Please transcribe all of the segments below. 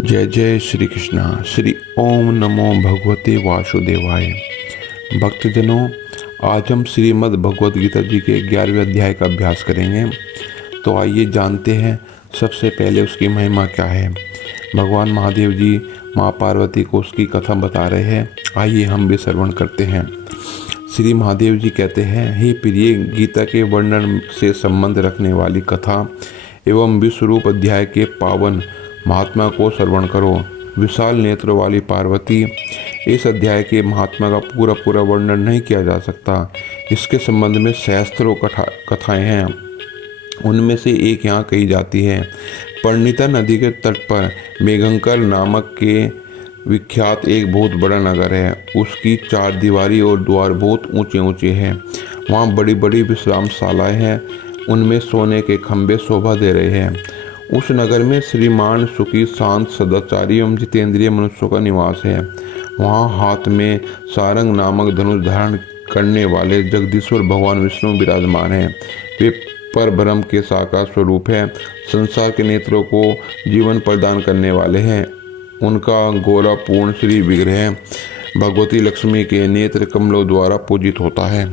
जय जय श्री कृष्णा। श्री ओम नमो भगवते वासुदेवाय। भक्तजनों, आज हम श्रीमद् भगवद गीता जी के 11वें अध्याय का अभ्यास करेंगे। तो आइए जानते हैं सबसे पहले उसकी महिमा क्या है। भगवान महादेव जी माँ पार्वती को उसकी कथा बता रहे हैं। आइए हम भी श्रवण करते हैं। श्री महादेव जी कहते हैं, हे प्रिय, गीता के वर्णन से संबंध रखने वाली कथा एवं विश्वरूप अध्याय के पावन महात्मा को श्रवण करो। विशाल नेत्र वाली पार्वती, इस अध्याय के महात्मा का पूरा वर्णन नहीं किया जा सकता। इसके संबंध में सहस्त्रों कथाएं हैं। उनमें से एक यहाँ कही जाती है। पर्णिता नदी के तट पर मेघंकर नामक के विख्यात एक बहुत बड़ा नगर है। उसकी चार दीवारी और द्वार बहुत ऊंचे ऊंचे हैं। वहाँ बड़ी बड़ी विश्रामशालाएं हैं। उनमें सोने के खंभे शोभा दे रहे हैं। उस नगर में श्रीमान सुखी, शांत, सदाचारी एवं जितेंद्रिय मनुष्यों का निवास है। वहाँ हाथ में सारंग नामक धनुष धारण करने वाले जगदीश्वर भगवान विष्णु विराजमान हैं। वे पर ब्रह्म के साकार स्वरूप है। संसार के नेत्रों को जीवन प्रदान करने वाले हैं। उनका गौरवपूर्ण श्री विग्रह भगवती लक्ष्मी के नेत्र कमलों द्वारा पूजित होता है।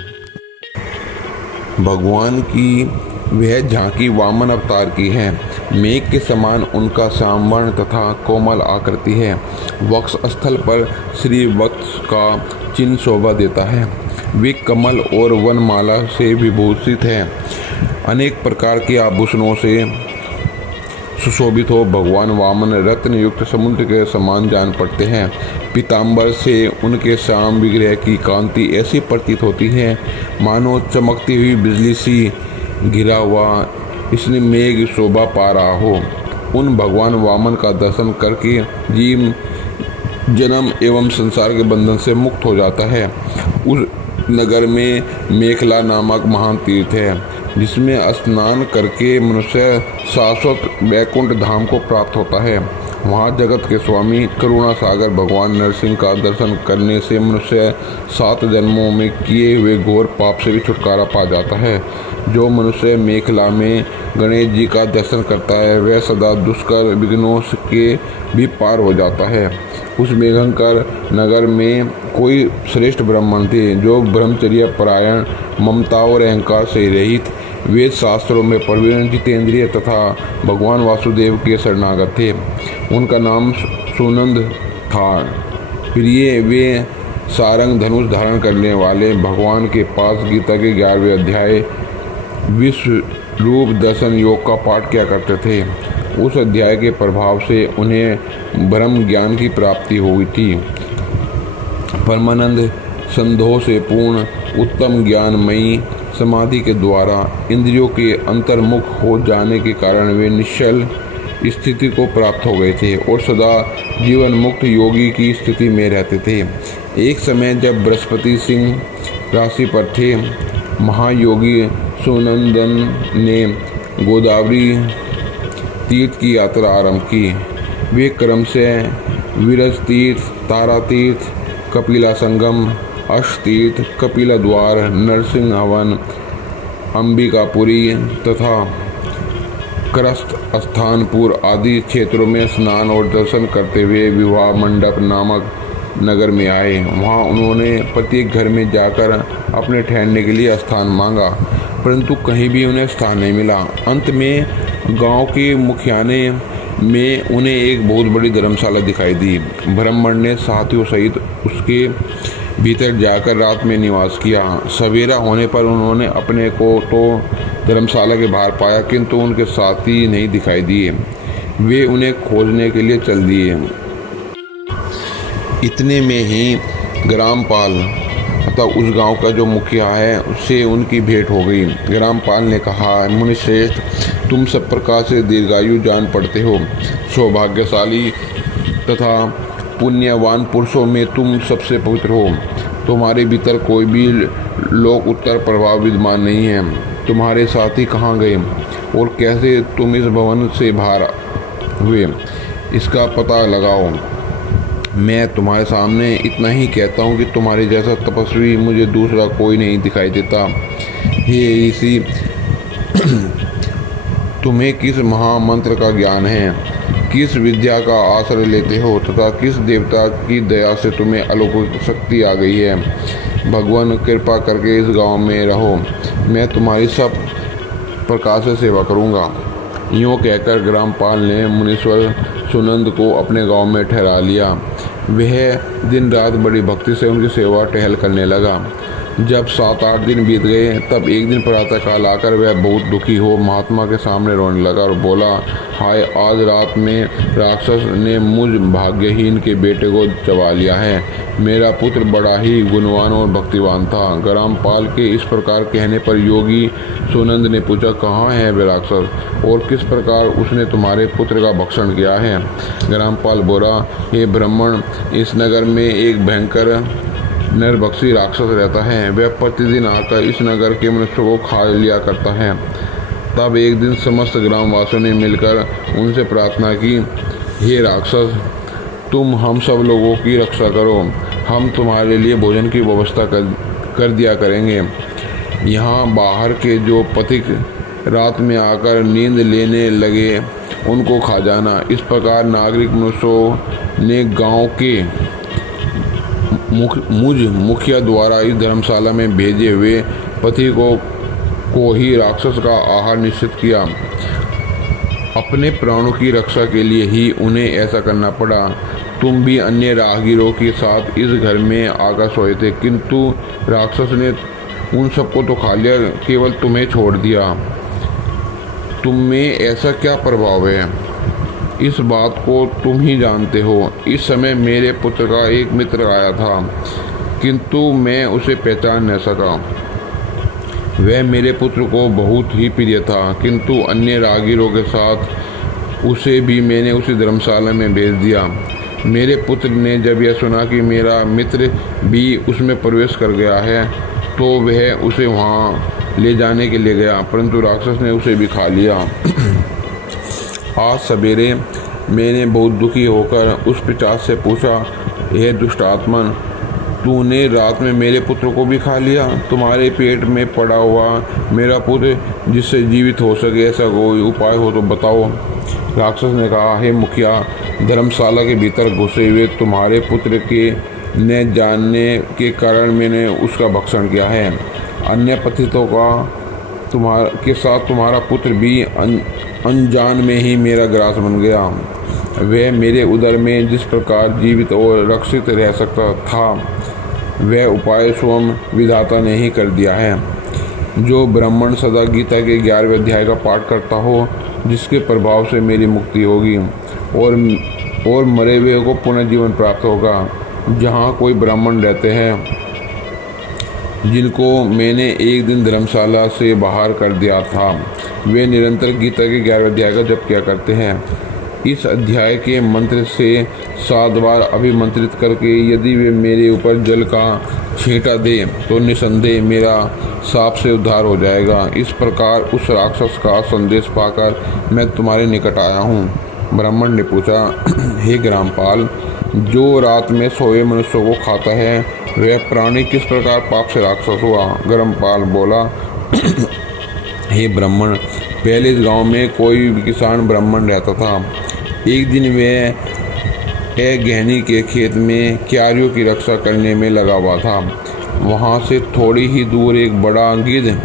भगवान की वह झांकी वामन अवतार की है। मेघ के समान उनका श्यामवर्ण तथा कोमल आकृति है। वक्ष स्थल पर श्री वत्स का चिन्ह शोभा देता है। वे कमल और वनमाला से विभूषित है। अनेक प्रकार के आभूषणों से सुशोभित हो भगवान वामन रत्न युक्त समुद्र के समान जान पड़ते हैं। पीताम्बर से उनके श्याम विग्रह की कांति ऐसी प्रतीत होती है मानो चमकती हुई बिजली सी घिरा हुआ इसने मेघ शोभा पा रहा हो। उन भगवान वामन का दर्शन करके जीव जन्म एवं संसार के बंधन से मुक्त हो जाता है। उस नगर में मेखला नामक महान तीर्थ है, जिसमें स्नान करके मनुष्य शाश्वत वैकुंठ धाम को प्राप्त होता है। वहाँ जगत के स्वामी करुणा सागर भगवान नरसिंह का दर्शन करने से मनुष्य 7 जन्मों में किए हुए घोर पाप से भी छुटकारा पा जाता है। जो मनुष्य मेखला में गणेश जी का दर्शन करता है वह सदा दुष्कर विघ्नों के भी पार हो जाता है। उस मेघंकर नगर में कोई श्रेष्ठ ब्राह्मण थे जो ब्रह्मचर्य परायण, ममता और अहंकार से रहित, वेद शास्त्रों में प्रवीण, जितेंद्रिय तथा भगवान वासुदेव के शरणागत थे। उनका नाम सुनंद था। प्रिय, वे सारंग धनुष धारण करने वाले भगवान के पास गीता के 11वें अध्याय विश्व रूप दर्शन योग का पाठ किया करते थे। उस अध्याय के प्रभाव से उन्हें ब्रह्म ज्ञान की प्राप्ति हुई थी। परमानंद संदेह से पूर्ण उत्तम ज्ञानमयी समाधि के द्वारा इंद्रियों के अंतर्मुख हो जाने के कारण वे निश्चल स्थिति को प्राप्त हो गए थे और सदा जीवन मुक्त योगी की स्थिति में रहते थे। एक समय जब बृहस्पति सिंह राशि पर थे, महायोगी सुनंदन ने गोदावरी तीर्थ की यात्रा आरंभ की। वे क्रम से विरज तीर्थ, तारा तीर्थ, कपिला संगम, अष्ट तीर्थ, कपिला द्वार, नरसिंह हवन, अंबिकापुरी तथा क्रस्त स्थानपुर आदि क्षेत्रों में स्नान और दर्शन करते हुए विवाह मंडप नामक नगर में आए। वहाँ उन्होंने प्रत्येक घर में जाकर अपने ठहरने के लिए स्थान मांगा, परंतु कहीं भी उन्हें स्थान नहीं मिला। अंत में गांव के मुखियाने में उन्हें एक बहुत बड़ी धर्मशाला दिखाई दी। ब्राह्मण ने साथियों सहित उसके भीतर जाकर रात में निवास किया। सवेरा होने पर उन्होंने अपने को तो धर्मशाला के बाहर पाया, किंतु उनके साथी नहीं दिखाई दिए। वे उन्हें खोजने के लिए चल दिए। इतने में ही ग्रामपाल अतः उस गांव का जो मुखिया है उससे उनकी भेंट हो गई। ग्रामपाल ने कहा, मुनिश्रेष्ठ, तुम सब प्रकार से दीर्घायु जान पड़ते हो। सौभाग्यशाली तथा पुण्यवान पुरुषों में तुम सबसे पवित्र हो। तुम्हारे भीतर कोई भी लोक उत्तर प्रभाव विद्यमान नहीं है। तुम्हारे साथी कहाँ गए और कैसे तुम इस भवन से बाहर हुए, इसका पता लगाओ। मैं तुम्हारे सामने इतना ही कहता हूँ कि तुम्हारे जैसा तपस्वी मुझे दूसरा कोई नहीं दिखाई देता। हे ऋषि, तुम्हें किस महामंत्र का ज्ञान है, किस विद्या का आश्रय लेते हो तथा किस देवता की दया से तुम्हें अलौकिक शक्ति आ गई है। भगवान कृपा करके इस गांव में रहो, मैं तुम्हारी सब प्रकार से सेवा करूंगा। यूँ कहकर ग्रामपाल ने मुनीश्वर सुनंद को अपने गांव में ठहरा लिया। वह दिन रात बड़ी भक्ति से उनकी सेवा टहल करने लगा। जब 7-8 दिन बीत गए तब एक दिन प्रातःकाल आकर वह बहुत दुखी हो महात्मा के सामने रोने लगा और बोला, हाय, आज रात में राक्षस ने मुझ भाग्यहीन के बेटे को चबा लिया है। मेरा पुत्र बड़ा ही गुणवान और भक्तिवान था। ग्रामपाल के इस प्रकार कहने पर योगी सुनंद ने पूछा, कहाँ है वह राक्षस और किस प्रकार उसने तुम्हारे पुत्र का भक्षण किया है। ग्रामपाल बोला, हे ब्राह्मण, इस नगर में एक भयंकर नरभक्षी राक्षस रहता है। वह प्रतिदिन आकर इस नगर के मनुष्यों को खा लिया करता है। तब एक दिन समस्त ग्रामवासियों ने मिलकर उनसे प्रार्थना की, हे राक्षस, तुम हम सब लोगों की रक्षा करो, हम तुम्हारे लिए भोजन की व्यवस्था कर दिया करेंगे। यहाँ बाहर के जो पथिक रात में आकर नींद लेने लगे उनको खा जाना। इस प्रकार नागरिक मनुष्यों ने गांव के मुखिया द्वारा इस धर्मशाला में भेजे हुए पथिकों को ही राक्षस का आहार निश्चित किया। अपने प्राणों की रक्षा के लिए ही उन्हें ऐसा करना पड़ा। तुम भी अन्य राहगीरों के साथ इस घर में आकर सोए थे, किंतु राक्षस ने उन सबको तो खा लिया, केवल तुम्हें छोड़ दिया। तुम में ऐसा क्या प्रभाव है, इस बात को तुम ही जानते हो। इस समय मेरे पुत्र का एक मित्र आया था, किंतु मैं उसे पहचान न सका। वह मेरे पुत्र को बहुत ही प्रिय था, किंतु अन्य राहगीरों के साथ उसे भी मैंने उसी धर्मशाला में भेज दिया। मेरे पुत्र ने जब यह सुना कि मेरा मित्र भी उसमें प्रवेश कर गया है, तो वह उसे वहाँ ले जाने के लिए गया, परंतु राक्षस ने उसे भी खा लिया। आज सवेरे मैंने बहुत दुखी होकर उस पिशाच से पूछा, हे दुष्टात्मन, तूने रात में मेरे पुत्र को भी खा लिया? तुम्हारे पेट में पड़ा हुआ मेरा पुत्र जिससे जीवित हो सके ऐसा कोई उपाय हो तो बताओ। राक्षस ने कहा, हे मुखिया, धर्मशाला के भीतर घुसे हुए तुम्हारे पुत्र के न जानने के कारण मैंने उसका भक्षण किया है। अन्य पतितों के साथ तुम्हारा पुत्र भी अनजान में ही मेरा ग्रास बन गया। वह मेरे उदर में जिस प्रकार जीवित और रक्षित रह सकता था, वह उपाय स्वयं विधाता ने ही कर दिया है। जो ब्राह्मण सदा गीता के 11वें अध्याय का पाठ करता हो, जिसके प्रभाव से मेरी मुक्ति होगी और मरे हुए को पुनर्जीवन प्राप्त होगा। जहाँ कोई ब्राह्मण रहते हैं जिनको मैंने एक दिन धर्मशाला से बाहर कर दिया था, वे निरंतर गीता के 11वें अध्याय का जप किया करते हैं। इस अध्याय के मंत्र से 7 बार अभिमंत्रित करके यदि वे मेरे ऊपर जल का छींटा दे तो निसंदेह मेरा साप से उद्धार हो जाएगा। इस प्रकार उस राक्षस का संदेश पाकर मैं तुम्हारे निकट आया हूँ। ब्राह्मण ने पूछा, हे ग्रामपाल, जो रात में सोए मनुष्यों को खाता है वह प्राणी किस प्रकार पाप से राक्षस हुआ? ग्रामपाल बोला, हे ब्राह्मण, पहले इस गांव में कोई किसान ब्राह्मण रहता था। एक दिन वह गहनी के खेत में क्यारियों की रक्षा करने में लगा हुआ था। वहां से थोड़ी ही दूर एक बड़ा गिद्ध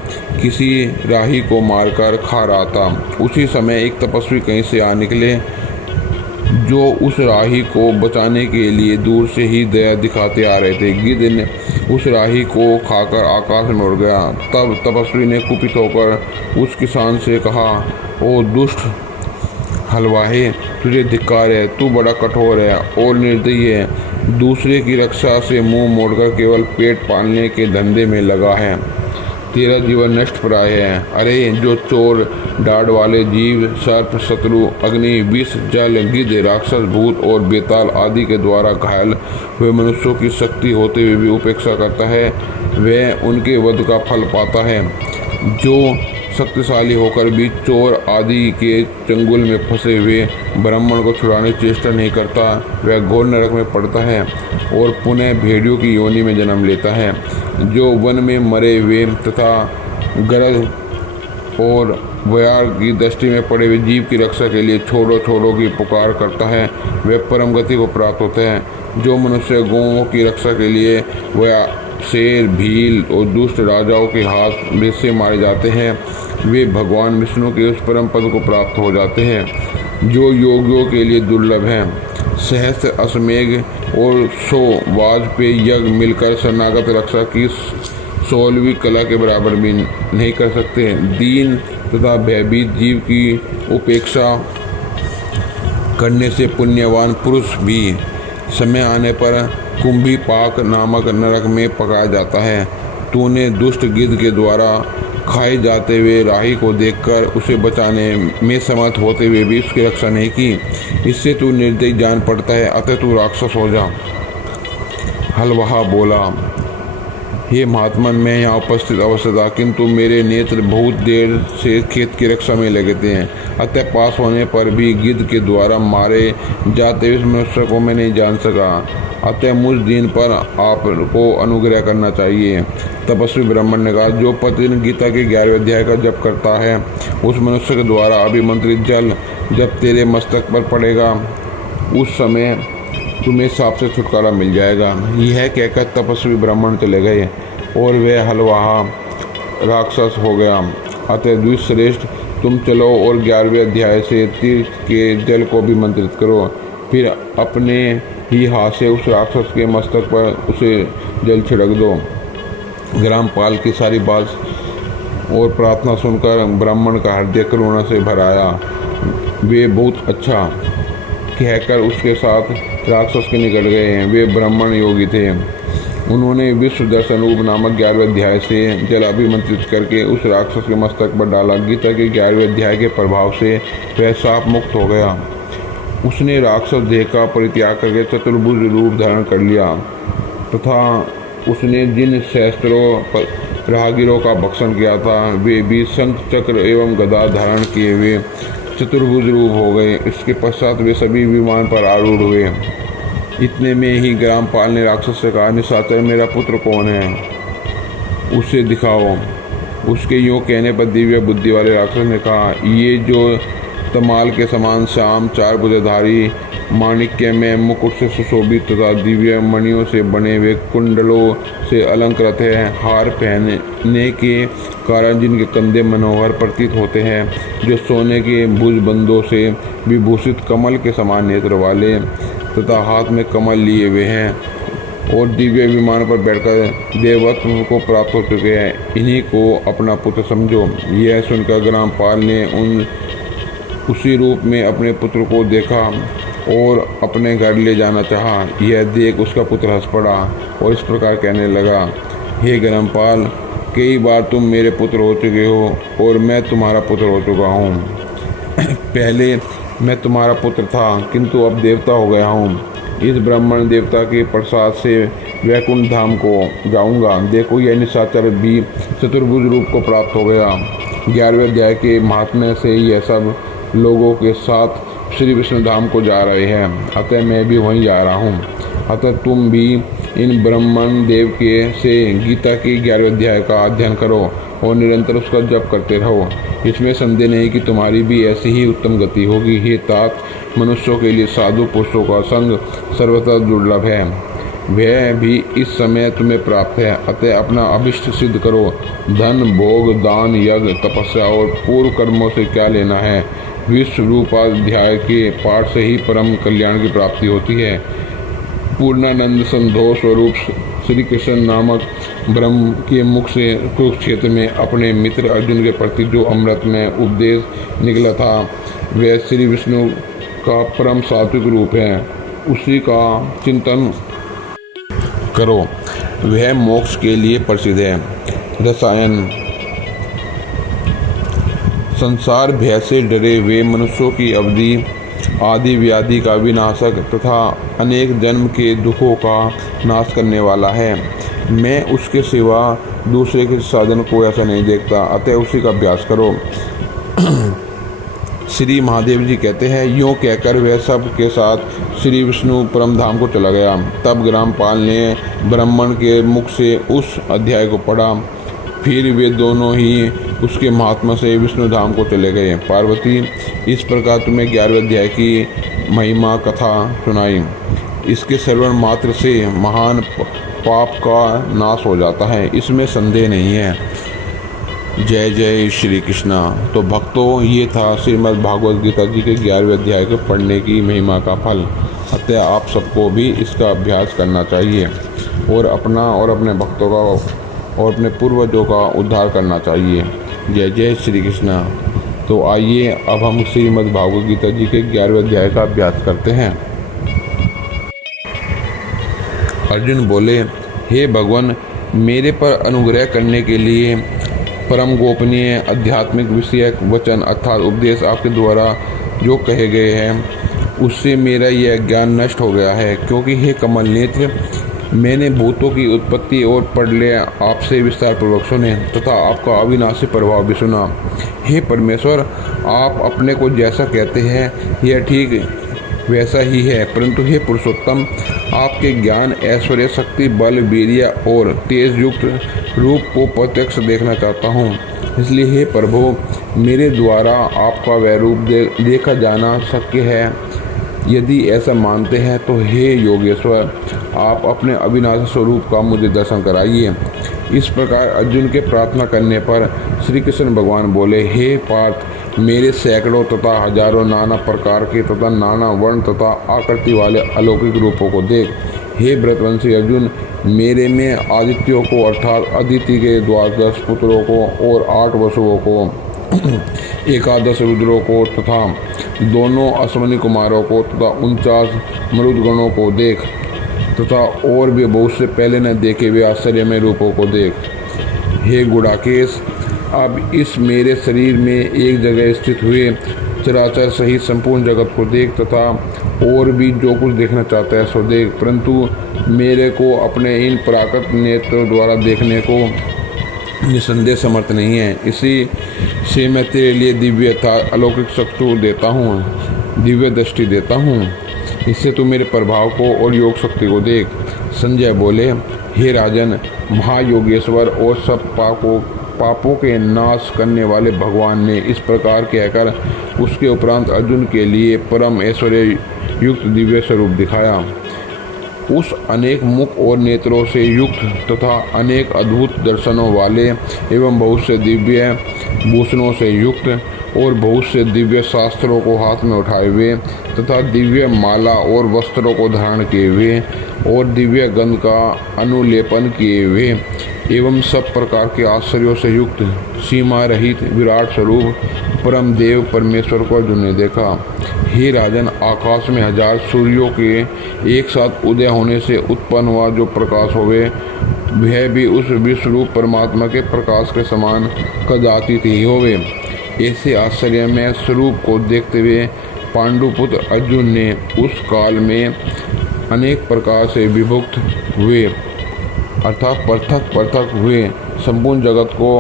किसी राही को मारकर खा रहा था। उसी समय एक तपस्वी कहीं से आ निकले, जो उस राही को बचाने के लिए दूर से ही दया दिखाते आ रहे थे। गिद्ध ने उस राही को खाकर आकाश में उड़ गया। तब तपस्वी ने कुपित होकर उस किसान से कहा, ओ दुष्ट हलवाहे, तुझे धिक्कार है, तू बड़ा कठोर है और निर्दयी है। दूसरे की रक्षा से मुंह मोड़कर केवल पेट पालने के धंधे में लगा है। तेरा जीवन नष्ट प्राय है। अरे जो चोर, डाढ़ वाले जीव, सर्प, शत्रु, अग्नि, विष, जल, गिद्ध, राक्षस, भूत और बेताल आदि के द्वारा घायल हुए मनुष्यों की शक्ति होते हुए भी उपेक्षा करता है, वह उनके वध का फल पाता है। जो शक्तिशाली होकर भी चोर आदि के चंगुल में फंसे हुए ब्राह्मण को छुड़ाने की चेष्टा नहीं करता, वह घोर नरक में पड़ता है और पुनः भेड़ियों की योनि में जन्म लेता है। जो वन में मरे हुए तथा और व्यार की दृष्टि में पड़े हुए जीव की रक्षा के लिए छोड़ो छोड़ो की पुकार करता है, वह परम गति को प्राप्त होता है। जो मनुष्य गौओं की रक्षा के लिए वह शेर, भील और दुष्ट राजाओं के हाथ से मारे जाते हैं, वे भगवान विष्णु के उस परम पद को प्राप्त हो जाते हैं जो योगियों के लिए दुर्लभ है। सहस्त्र अश्वमेघ और 100 वाजपेयी यज्ञ मिलकर शरणागत रक्षा की 16वीं कला के बराबर भी नहीं कर सकते। दीन तथा भयभीत जीव की उपेक्षा करने से पुण्यवान पुरुष भी समय आने पर कुंभी पाक नामक नरक में पकाया जाता है। तूने दुष्ट गिद्ध के द्वारा खाए जाते हुए राही को देखकर उसे बचाने में समर्थ होते हुए भी उसकी रक्षा नहीं की। इससे तू निर्दयी जान पड़ता है, अतः तू राक्षस हो जा। हलवाहा बोला, हे महात्मन, मैं यहाँ उपस्थित अवश्य था, किंतु मेरे नेत्र बहुत देर से खेत की रक्षा में लगे थे, अतः पास होने पर भी गिद्ध के द्वारा मारे जाते हुए मनुष्य को मैं नहीं जान सका। अतः मुझ दिन पर आपको अनुग्रह करना चाहिए। तपस्वी ब्राह्मण ने कहा, जो प्रतिदिन गीता के 11वें अध्याय का जप करता है, उस मनुष्य के द्वारा अभिमंत्रित जल जब तेरे मस्तक पर पड़ेगा, उस समय तुम्हें सांप से छुटकारा मिल जाएगा। यह कहकर तपस्वी ब्राह्मण चले गए और वह हलवाहा राक्षस हो गया। अतः द्विश्रेष्ठ, तुम चलो और 11वें अध्याय से तीर्थ के जल को भी मंत्रित करो, फिर अपने ही हाथ से उस राक्षस के मस्तक पर उसे जल छिड़क दो। ग्रामपाल की सारी बात और प्रार्थना सुनकर ब्राह्मण का हृदय करुणा से भर आया। वे बहुत अच्छा कहकर उसके साथ राक्षस के निकल गए हैं। वे ब्राह्मण योगी थे। उन्होंने विश्व दर्शन रूप नामक 11वें अध्याय से जल अभिमंत्रित करके उस राक्षस के मस्तक पर डाला। गीता के 11वें अध्याय के प्रभाव से वह शाप मुक्त हो गया। उसने राक्षस देह का परित्याग करके चतुर्भुज रूप धारण कर लिया तथा उसने जिन शस्त्रों राहगीरों का भक्षण किया था, वे भी शंख, चक्र एवं गदा धारण किए हुए चतुर्भुज रूप हो गए। इसके पश्चात वे सभी विमान पर आरूढ़ हुए। इतने में ही ग्रामपाल ने राक्षस से कहा, निशाचर, मेरा पुत्र कौन है, उसे दिखाओ। उसके यूँ कहने पर दिव्य बुद्धि वाले राक्षस ने कहा, ये जो तमाल के समान श्याम, 4 भुजाधारी, माणिक्य में मुकुट से सुशोभित तथा दिव्य मणियों से बने हुए कुंडलों से अलंकृत है, हार पहनने के कारण जिनके कंधे मनोहर प्रतीत होते हैं, जो सोने के भुजबंदों से विभूषित कमल के समान नेत्र वाले तथा हाथ में कमल लिए हुए हैं और दिव्य विमान पर बैठकर देवत्व को प्राप्त हो चुके हैं, इन्हीं को अपना पुत्र समझो। यह सुनकर ग्रामपाल ने उसी रूप में अपने पुत्र को देखा और अपने घर ले जाना चाहा। यह देख उसका पुत्र हंस पड़ा और इस प्रकार कहने लगा, हे ग्रामपाल, कई बार तुम मेरे पुत्र हो चुके हो और मैं तुम्हारा पुत्र हो चुका हूँ। पहले मैं तुम्हारा पुत्र था, किंतु अब देवता हो गया हूँ। इस ब्राह्मण देवता के प्रसाद से वैकुंठ धाम को जाऊँगा। देखो, यह निशाचर भी चतुर्भुज रूप को प्राप्त हो गया। 11वें अध्याय के महात्म्य से यह सब लोगों के साथ श्री विष्णु धाम को जा रहे हैं, अतः मैं भी वहीं जा रहा हूँ। अतः तुम भी इन ब्राह्मण देव के से गीता के 11वें अध्याय का अध्ययन करो और निरंतर उसका जप करते रहो। इसमें संदेह नहीं कि तुम्हारी भी ऐसी ही उत्तम गति होगी। हे तात, मनुष्यों के लिए साधु पुरुषों का संग सर्वथा दुर्लभ है, वह भी इस समय तुम्हें प्राप्त है। अतः अपना अभिष्ट सिद्ध करो। धन, भोग, दान, यज्ञ, तपस्या और पूर्व कर्मों से क्या लेना है। विश्व रूपाध्याय के पाठ से ही परम कल्याण की प्राप्ति होती है। पूर्णानंद संतोष स्वरूप श्री कृष्ण नामक ब्रह्म के मुख से कुरुक्षेत्र में अपने मित्र अर्जुन के प्रति जो अमृत में उपदेश निकला था, वह श्री विष्णु का परम सात्विक रूप है। उसी का चिंतन करो, वह मोक्ष के लिए प्रसिद्ध है। रसायन। संसार भय से डरे हुए मनुष्यों की अवधि आदि व्याधि का विनाशक तथा अनेक जन्म के दुखों का नाश करने वाला है। मैं उसके सिवा दूसरे के साधन को ऐसा नहीं देखता, अतः उसी का अभ्यास करो। श्री महादेव जी कहते हैं, यूँ कहकर वह सब के साथ श्री विष्णु परम धाम को चला गया। तब ग्रामपाल ने ब्राह्मण के मुख से उस अध्याय को पढ़ा। फिर वे दोनों ही उसके महात्मा से विष्णु धाम को चले गए। पार्वती, इस प्रकार तुम्हें 11वें अध्याय की महिमा कथा सुनाई। इसके श्रवण मात्र से महान पाप का नाश हो जाता है, इसमें संदेह नहीं है। जय जय श्री कृष्णा। तो भक्तों, ये था श्रीमद् भागवत गीता जी के 11वें अध्याय को पढ़ने की महिमा का फल। अतः आप सबको भी इसका अभ्यास करना चाहिए और अपना और अपने भक्तों का और अपने पूर्वजों का उद्धार करना चाहिए। जय जय श्री कृष्णा। तो आइए अब हम श्रीमद् भागवत गीता जी के 11वें अध्याय का अभ्यास करते हैं। अर्जुन बोले, हे भगवान, मेरे पर अनुग्रह करने के लिए परम गोपनीय आध्यात्मिक विषयक वचन अर्थात उपदेश आपके द्वारा जो कहे गए हैं उससे मेरा यह ज्ञान नष्ट हो गया है। क्योंकि हे कमल नेत्र, मैंने भूतों की उत्पत्ति और प्रलय आपसे विस्तार पूर्वक सुने तथा आपका अविनाशी प्रभाव भी सुना। हे परमेश्वर, आप अपने को जैसा कहते हैं यह ठीक वैसा ही है, परंतु हे पुरुषोत्तम, आपके ज्ञान, ऐश्वर्य, शक्ति, बल, वीर्य और तेज युक्त रूप को प्रत्यक्ष देखना चाहता हूँ। इसलिए हे प्रभु, मेरे द्वारा आपका वह रूप देखा जाना शक्य है। यदि ऐसा मानते हैं तो हे योगेश्वर, आप अपने अविनाशी स्वरूप का मुझे दर्शन कराइए। इस प्रकार अर्जुन के प्रार्थना करने पर श्री कृष्ण भगवान बोले, हे पार्थ, मेरे सैकड़ों तथा हजारों नाना प्रकार के तथा नाना वर्ण तथा आकृति वाले अलौकिक रूपों को देख। हे व्रतवंशी अर्जुन, मेरे में आदित्यों को अर्थात अदिति के 12 पुत्रों को और 8 वसुओं को, 11 रुद्रों को तथा दोनों अश्वनी कुमारों को तथा 49 मरुदगणों को देख तथा और भी बहुत से पहले न देखे हुए आश्चर्यमय रूपों को देख। हे गुड़ाकेश, अब इस मेरे शरीर में एक जगह स्थित हुए चराचर सहित संपूर्ण जगत को देख तथा और भी जो कुछ देखना चाहता है सो देख, परंतु मेरे को अपने इन प्राकृत नेत्रों द्वारा देखने को निसंदेह समर्थ नहीं है। इसी से मैं तेरे लिए दिव्य था अलौकिक चक्षु देता हूँ, दिव्य दृष्टि देता हूँ। इससे तू मेरे प्रभाव को और योग शक्ति को देख। संजय बोले, हे राजन, महायोगेश्वर और सब पापों के नाश करने वाले भगवान ने इस प्रकार कहकर उसके उपरांत अर्जुन के लिए परम ऐश्वर्य युक्त दिव्य स्वरूप दिखाया। उस अनेक मुख और नेत्रों से युक्त तथा अनेक अद्भुत दर्शनों वाले एवं बहुत से दिव्य भूषणों से युक्त और बहुत से दिव्य शास्त्रों को हाथ में उठाए हुए तथा दिव्य माला और वस्त्रों को धारण किए हुए और दिव्य गंध का अनुलेपन किए हुए एवं सब प्रकार के आश्चर्यों से युक्त सीमा रहित विराट स्वरूप परम देव परमेश्वर को अर्जुन ने देखा। हे राजन, आकाश में 1000 सूर्यों के एक साथ उदय होने से उत्पन्न हुआ जो प्रकाश होवे, वह भी उस विश्वरूप परमात्मा के प्रकाश के समान कदाचित ही होवे। ऐसे आश्चर्यमय स्वरूप को देखते हुए पांडुपुत्र अर्जुन ने उस काल में अनेक प्रकार से विभक्त हुए अर्थात पृथक हुए संपूर्ण जगत को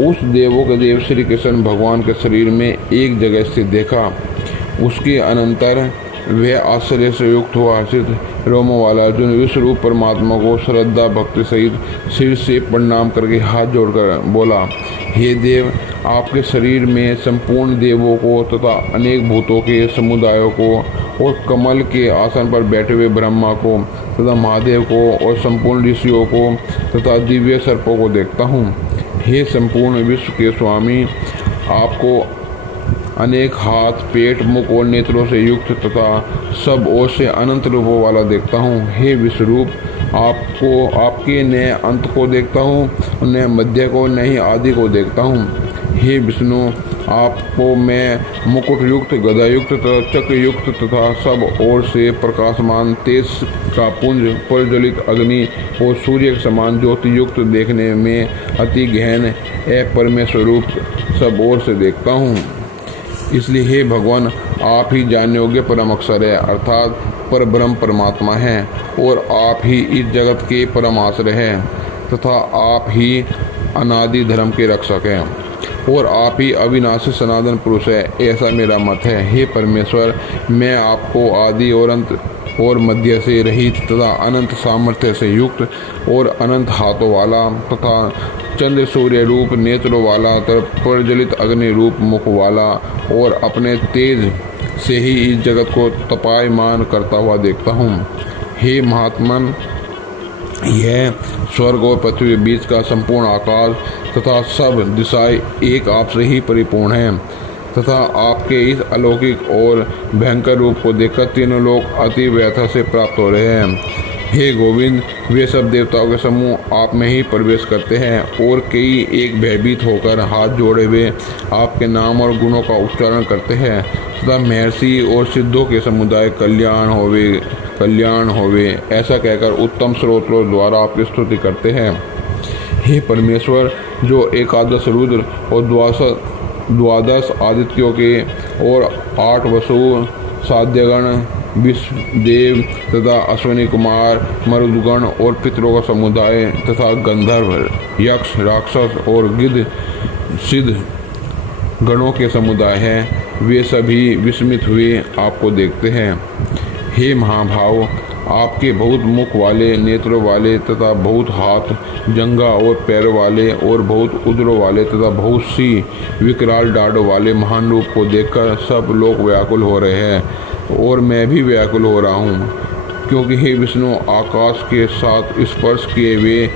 उस देवों के देव श्री कृष्ण भगवान के शरीर में एक जगह स्थित देखा। उसके अनंतर वह आश्चर्य से युक्त हुआ हर्षित रोमों वाला अर्जुन विश्वरूप परमात्मा को श्रद्धा भक्ति सहित सिर से प्रणाम करके हाथ जोड़कर बोला, हे देव, आपके शरीर में संपूर्ण देवों को तथा अनेक भूतों के समुदायों को और कमल के आसन पर बैठे हुए ब्रह्मा को तथा महादेव को और संपूर्ण ऋषियों को तथा दिव्य सर्पों को देखता हूँ। हे संपूर्ण विश्व के स्वामी, आपको अनेक हाथ, पेट, मुख और नेत्रों से युक्त तथा सब ओर से अनंत रूपों वाला देखता हूँ। हे विश्वरूप, आपको आपके न अंत को देखता हूँ, न मध्य को, न ही आदि को देखता हूँ। हे विष्णु, आपको मैं मुकुट युक्त, गदा युक्त तथा चक्र युक्त तथा सब ओर से प्रकाशमान तेज का पुंज, प्रज्वलित अग्नि और सूर्य के समान ज्योति युक्त देखने में अति गहन अपरमेय स्वरूप सब ओर से देखता हूँ। इसलिए हे भगवान, आप ही जानने योग्य परम अक्षर है अर्थात परब्रह्म परमात्मा है और आप ही इस जगत के परम आश्रय हैं तथा आप ही अनादि धर्म के रक्षक हैं और आप ही अविनाशी सनातन पुरुष है, ऐसा मेरा मत है। हे परमेश्वर, मैं आपको आदि और अंत और मध्य से रहित तथा अनंत सामर्थ्य से युक्त और अनंत हाथों वाला तथा चंद्र सूर्य रूप नेत्रों वाला, प्रज्वलित अग्नि रूप मुख वाला और अपने तेज से ही इस जगत को तपायमान करता हुआ देखता हूँ। हे महात्मन, यह स्वर्ग और पृथ्वी के बीच का संपूर्ण आकाश तथा सब दिशाएं एक आपसे ही परिपूर्ण हैं तथा आपके इस अलौकिक और भयंकर रूप को देखकर तीनों लोग अति व्यथा से प्राप्त हो रहे हैं। हे गोविंद, वे सब देवताओं के समूह आप में ही प्रवेश करते हैं और कई एक भयभीत होकर हाथ जोड़े हुए आपके नाम और गुणों का उच्चारण करते हैं तथा महर्षि और सिद्धों के समुदाय कल्याण होवे ऐसा कहकर उत्तम स्रोतों द्वारा आपकी स्तुति करते हैं। हे परमेश्वर, जो एकादश रुद्र और द्वादश आदित्यों के और 8 वसु साध्यगण, विश्वदेव तथा अश्विनी कुमार, मरुदगण और पितरों का समुदाय तथा गंधर्व, यक्ष, राक्षस और गिद्ध सिद्ध गणों के समुदाय हैं, वे सभी विस्मित हुए आपको देखते हैं। हे महाभाव, आपके बहुत मुख वाले, नेत्रों वाले तथा बहुत हाथ, जंघा और पैरों वाले और बहुत उदरों वाले तथा बहुत सी विकराल डाढ़ों वाले महान रूप को देखकर सब लोग व्याकुल हो रहे हैं और मैं भी व्याकुल हो रहा हूँ, क्योंकि हे विष्णु, आकाश के साथ स्पर्श किए हुए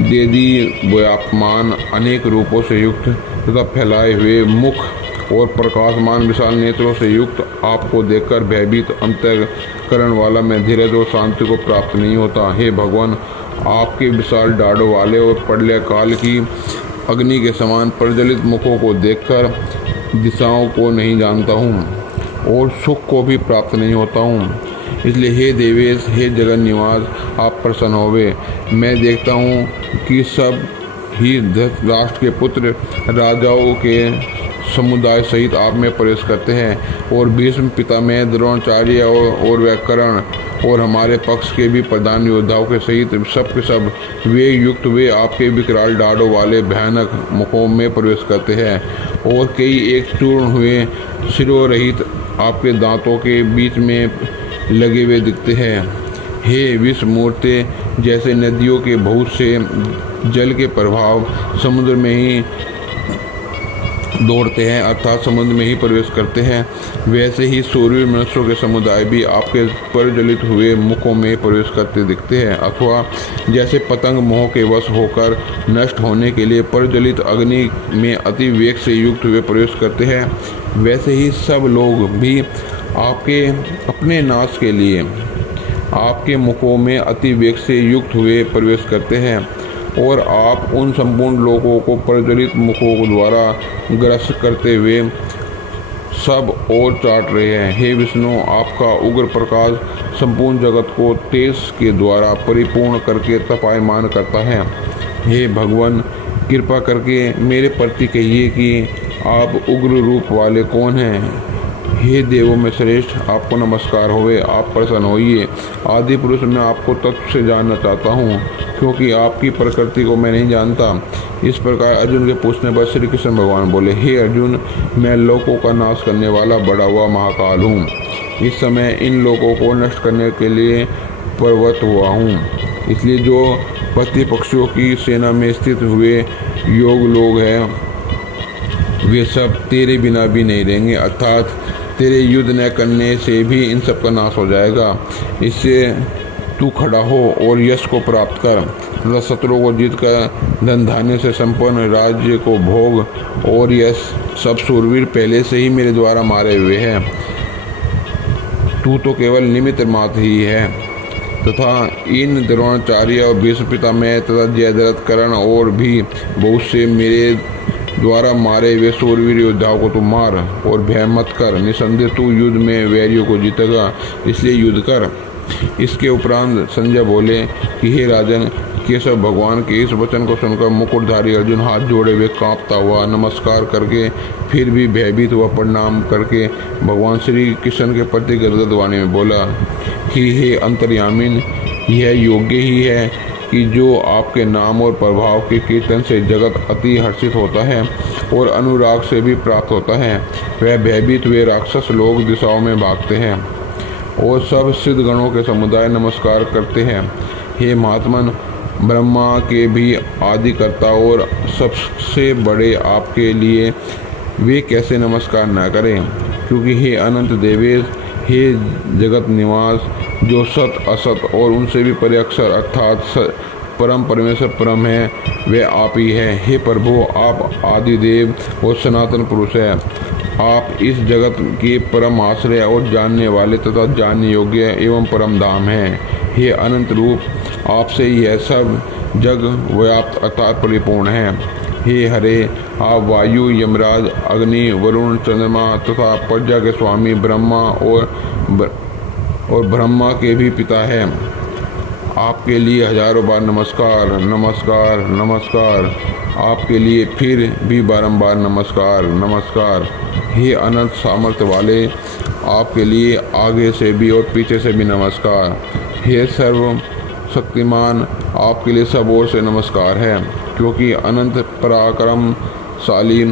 देदीप्यमान अनेक रूपों से युक्त तथा फैलाए हुए मुख और प्रकाशमान विशाल नेत्रों से युक्त आपको देखकर भयभीत अंतःकरण वाला मैं धीरज और शांति को प्राप्त नहीं होता। हे भगवान, आपके विशाल डाढ़ों वाले और प्रलय काल की अग्नि के समान प्रज्वलित मुखों को देखकर दिशाओं को नहीं जानता हूँ और सुख को भी प्राप्त नहीं होता हूँ। इसलिए हे देवेश, हे जगन निवास, आप प्रसन्न होवे। मैं देखता हूँ कि सब ही धृतराष्ट्र के पुत्र राजाओं के समुदाय सहित आप में प्रवेश करते हैं और भीष्म, पितामह, द्रोणाचार्य और व्याकरण और हमारे पक्ष के भी प्रधान योद्धाओं के सहित सब के सब वे आपके विकराल डाढ़ों वाले भयानक मुखों में प्रवेश करते हैं और कई एक चूर्ण हुए सिरों रहित आपके दांतों के बीच में लगे हुए दिखते हैं। हे विश्वमूर्ते, जैसे नदियों के बहुत से जल के प्रभाव समुद्र में ही दौड़ते हैं अर्थात समुद्र में ही प्रवेश करते हैं, वैसे ही सूर्य मनुष्यों के समुदाय भी आपके प्रज्वलित हुए मुखों में प्रवेश करते दिखते हैं। अथवा जैसे पतंग मोह के वश होकर नष्ट होने के लिए प्रज्वलित अग्नि में अति वेग से युक्त हुए प्रवेश करते हैं, वैसे ही सब लोग भी आपके अपने नाश के लिए आपके मुखों में अति वेग से युक्त हुए प्रवेश करते हैं और आप उन संपूर्ण लोगों को प्रज्वलित मुखों द्वारा ग्रस्त करते हुए सब और चाट रहे हैं। हे विष्णु, आपका उग्र प्रकाश संपूर्ण जगत को तेज के द्वारा परिपूर्ण करके तपायमान करता है। हे भगवान, कृपा करके मेरे प्रति कहिए कि आप उग्र रूप वाले कौन हैं। हे देवों में श्रेष्ठ, आपको नमस्कार होवे, आप प्रसन्न होइए। आदि पुरुष, मैं आपको तत्व से जानना चाहता हूँ, क्योंकि आपकी प्रकृति को मैं नहीं जानता। इस प्रकार अर्जुन के पूछने पर श्री कृष्ण भगवान बोले, हे अर्जुन, मैं लोकों का नाश करने वाला बड़ा हुआ महाकाल हूँ। इस समय इन लोगों को नष्ट करने के लिए प्रवृत्त हुआ हूँ। इसलिए जो पति पक्षियों की सेना में स्थित हुए योग लोग हैं, वे सब तेरे बिना भी नहीं रहेंगे, अर्थात तेरे युद्ध न करने से भी इन सब का नाश हो जाएगा। इससे तू खड़ा हो और यश को प्राप्त कर तथा शत्रुओं को जीत कर धन धान्य से संपन्न राज्य को भोग और यश सब सूरवीर पहले से ही मेरे द्वारा मारे हुए हैं। तू तो केवल निमित्त मात्र ही है तथा इन द्रोणाचार्य और भीष्म पितामह तथा जयद्रथ, कर्ण और भी बहुत से मेरे द्वारा मारे हुए सूरवीर योद्धाओं को तू मार और भय मत कर। निसंदेह तू युद्ध में वैरियों को जीतेगा, इसलिए युद्ध कर। इसके उपरांत संजय बोले कि हे राजन, केशव भगवान के इस वचन को सुनकर मुकुटधारी अर्जुन हाथ जोड़े हुए कांपता हुआ नमस्कार करके फिर भी भयभीत हुआ प्रणाम करके भगवान श्री कृष्ण के प्रति गदगद वाणी में बोला कि हे अंतर्यामिन, यह योग्य ही है कि जो आपके नाम और प्रभाव के कीर्तन से जगत अति हर्षित होता है और अनुराग से भी प्राप्त होता है, वह भयभीत हुए राक्षस लोग दिशाओं में भागते हैं और सब सिद्ध गणों के समुदाय नमस्कार करते हैं। हे महात्मन, ब्रह्मा के भी आदिकर्ता और सबसे बड़े आपके लिए वे कैसे नमस्कार न करें, क्योंकि हे अनंत देवेश, हे जगत निवास, जो सत असत और उनसे भी परे अक्षर अर्थात परम परमेश्वर परम है, वे आप ही हैं। हे प्रभु, आप आदिदेव और सनातन पुरुष हैं। आप इस जगत के परम आश्रय और जानने वाले तथा जानने योग्य एवं परम धाम हैं। हे अनंत रूप, आपसे यह सब जग व्याप्त अर्थात परिपूर्ण है। हे हरे, आप वायु, यमराज, अग्नि, वरुण, चंद्रमा तथा प्रजा के स्वामी ब्रह्मा और ब्रह्मा के भी पिता हैं। आपके लिए हजारों बार नमस्कार नमस्कार नमस्कार। आपके लिए फिर भी बारंबार नमस्कार नमस्कार। हे अनंत सामर्थ्य वाले, आपके लिए आगे से भी और पीछे से भी नमस्कार। हे सर्व शक्तिमान, आपके लिए सब ओर से नमस्कार है, क्योंकि अनंत पराक्रमशाली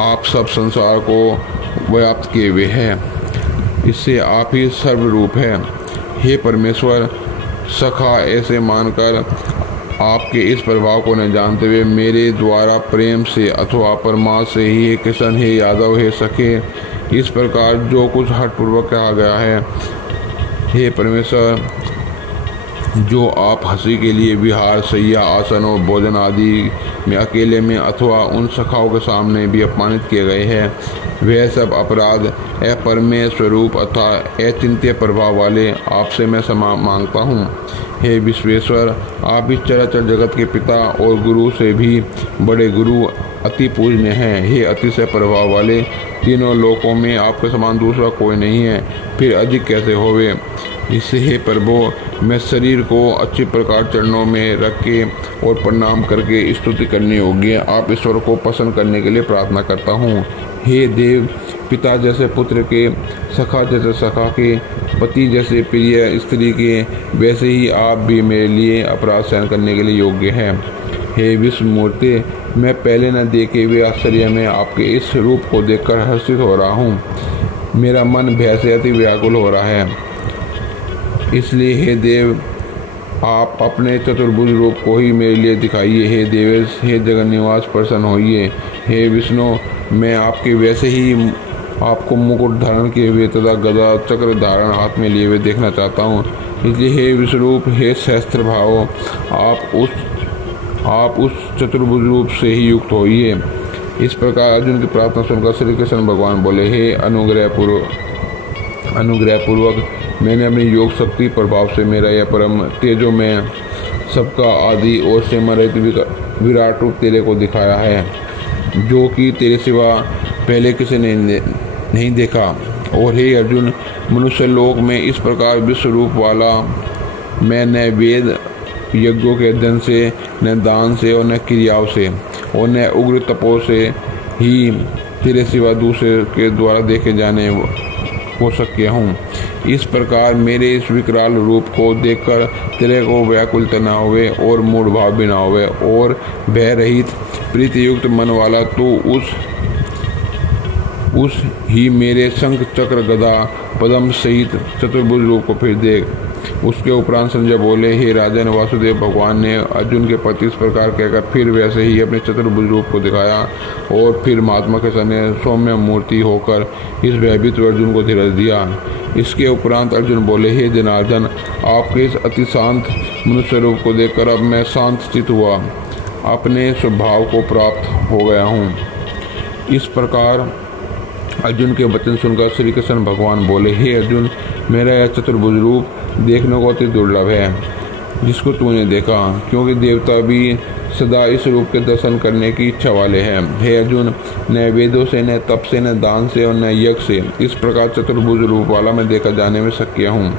आप सब संसार को व्याप्त किए हुए हैं। इससे आप ही सर्वरूप हैं। हे परमेश्वर, सखा ऐसे मानकर आपके इस प्रभाव को न जानते हुए मेरे द्वारा प्रेम से अथवा परमात्मा से ही हे कृष्ण, हे यादव, हे सखे, इस प्रकार जो कुछ हठपूर्वक कहा गया है, हे परमेश्वर, जो आप हंसी के लिए विहार, शैया, आसन और भोजन आदि में अकेले में अथवा उन सखाओं के सामने भी अपमानित किए गए हैं, वह सब अपराध अपरमेय स्वरूप अथवा अचिंत्य प्रभाव वाले आपसे मैं क्षमा मांगता हूँ। हे विश्वेश्वर, आप इस चराचर जगत के पिता और गुरु से भी बड़े गुरु अति पूजनीय हैं। हे अतिशय प्रभाव वाले, तीनों लोकों में आपके समान दूसरा कोई नहीं है, फिर अधिक कैसे होवे। इससे हे प्रभु, मैं शरीर को अच्छी प्रकार चरणों में रख के और प्रणाम करके स्तुति करने योग्य आप ईश्वर को पसंद करने के लिए प्रार्थना करता हूँ। हे देव, पिता जैसे पुत्र के, सखा जैसे सखा के, पति जैसे प्रिय स्त्री के, वैसे ही आप भी मेरे लिए अपराध सहन करने के लिए योग्य हैं। हे विश्वमूर्ति, मैं पहले न देखे हुए आश्चर्य में आपके इस रूप को देखकर हर्षित हो रहा हूँ। मेरा मन भय से अति व्याकुल हो रहा है। इसलिए हे देव, आप अपने चतुर्भुज रूप को ही मेरे लिए दिखाइए। हे देवेश, हे जगन्निवास, प्रसन्न होइए। हे विष्णु, मैं आपके वैसे ही आपको मुकुट धारण किए हुए तथा गदा चक्र धारण हाथ में लिए हुए देखना चाहता हूँ। इसलिए हे विश्वरूप, हे सहस्त्र भाव, आप उस चतुर्भुज रूप से ही युक्त होइए। इस प्रकार अर्जुन की प्रार्थना सुनकर श्री कृष्ण भगवान बोले, हे अनुग्रह पूर्वक मैंने अपनी योग शक्ति प्रभाव से मेरा यह परम तेजो में सबका आदि और सेमरहित विराट रूप तेरे को दिखाया है, जो कि तेरे सिवा पहले किसी ने नहीं देखा। और हे अर्जुन, मनुष्य लोक में इस प्रकार विश्व रूप वाला मैं न वेद यज्ञों के अध्ययन से, न दान से और न क्रियाओं से और न उग्र तपो से ही तेरे सिवा दूसरे के द्वारा देखे जाने हो शक्य हूँ। इस प्रकार मेरे इस विकराल रूप को देखकर तेरे को व्याकुलता न होवे और मूढ़ भाव भी न होवे, और भय रहित प्रीतियुक्त मन वाला तू उस ही मेरे शंख चक्र गदा पद्म सहित चतुर्भुज रूप को फिर देख। उसके उपरांत संजय बोले, हे राजन, वासुदेव भगवान ने अर्जुन के प्रति इस प्रकार कहकर फिर वैसे ही अपने चतुर्भुज रूप को दिखाया, और फिर महात्मा के समय सौम्य मूर्ति होकर इस भयभीत अर्जुन को धीरज दिया। इसके उपरांत अर्जुन बोले, हे जनार्दन, आपके इस अति शांत मनुष्य रूप को देखकर अब मैं शांत चित हुआ, अपने स्वभाव को प्राप्त हो गया हूँ। इस प्रकार अर्जुन के वचन सुनकर श्री कृष्ण भगवान बोले, हे अर्जुन, मेरा यह चतुर्भुज रूप देखने को अति दुर्लभ है, जिसको तूने देखा, क्योंकि देवता भी सदा इस रूप के दर्शन करने की इच्छा वाले हैं। हे अर्जुन, न वेदों से, न तप से, न दान से और न यज्ञ से इस प्रकार चतुर्भुज रूप वाला मैं देखा जाने में शक्य हूँ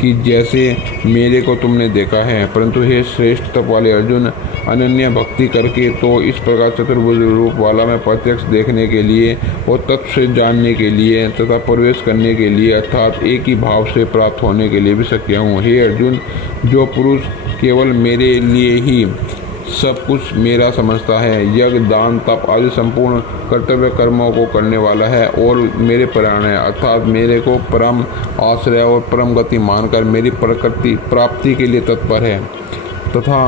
कि जैसे मेरे को तुमने देखा है। परंतु हे श्रेष्ठ तप वाले अर्जुन, अनन्य भक्ति करके तो इस प्रकार चतुर्भुज रूप वाला मैं प्रत्यक्ष देखने के लिए और तत्व से जानने के लिए तथा प्रवेश करने के लिए अर्थात एक ही भाव से प्राप्त होने के लिए भी शक्य हूँ। हे अर्जुन, जो पुरुष केवल मेरे लिए ही सब कुछ मेरा समझता है, यज्ञ, दान, तप आदि संपूर्ण कर्तव्य कर्मों को करने वाला है और मेरे परायण है, अर्थात मेरे को परम आश्रय और परम गति मानकर मेरी प्रकृति प्राप्ति के लिए तत्पर है, तथा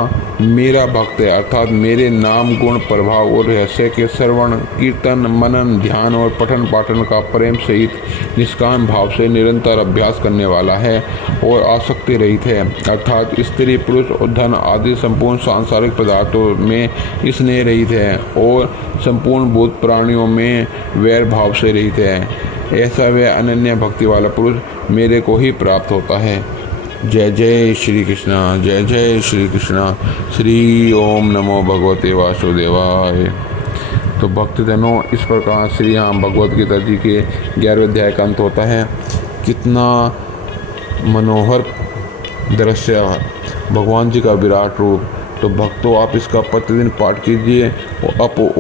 मेरा भक्त है, अर्थात मेरे नाम गुण प्रभाव और रहस्य के श्रवण कीर्तन मनन ध्यान और पठन पाठन का प्रेम सहित निष्काम भाव से निरंतर अभ्यास करने वाला है और आसक्ति रहित है, अर्थात स्त्री पुरुष और धन आदि संपूर्ण सांसारिक पदार्थों में स्नेह रहित है और संपूर्ण भूत प्राणियों में वैर भाव से रहित है। ऐसा वह अनन्य भक्ति वाला पुरुष मेरे को ही प्राप्त होता है। जय जय श्री कृष्णा, जय जय श्री कृष्णा। श्री ओम नमो भगवते वासुदेवाय। तो भक्तजनों, इस प्रकार श्री भगवद गीता जी के 11वें अध्याय का अंत होता है। कितना मनोहर दृश्य, भगवान जी का विराट रूप। तो भक्तों, आप इसका प्रतिदिन पाठ कीजिए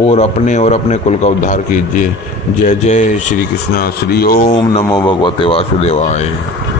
और अपने कुल का उद्धार कीजिए। जय जय श्री कृष्णा। श्री ओम नमो भगवते वासुदेवाय।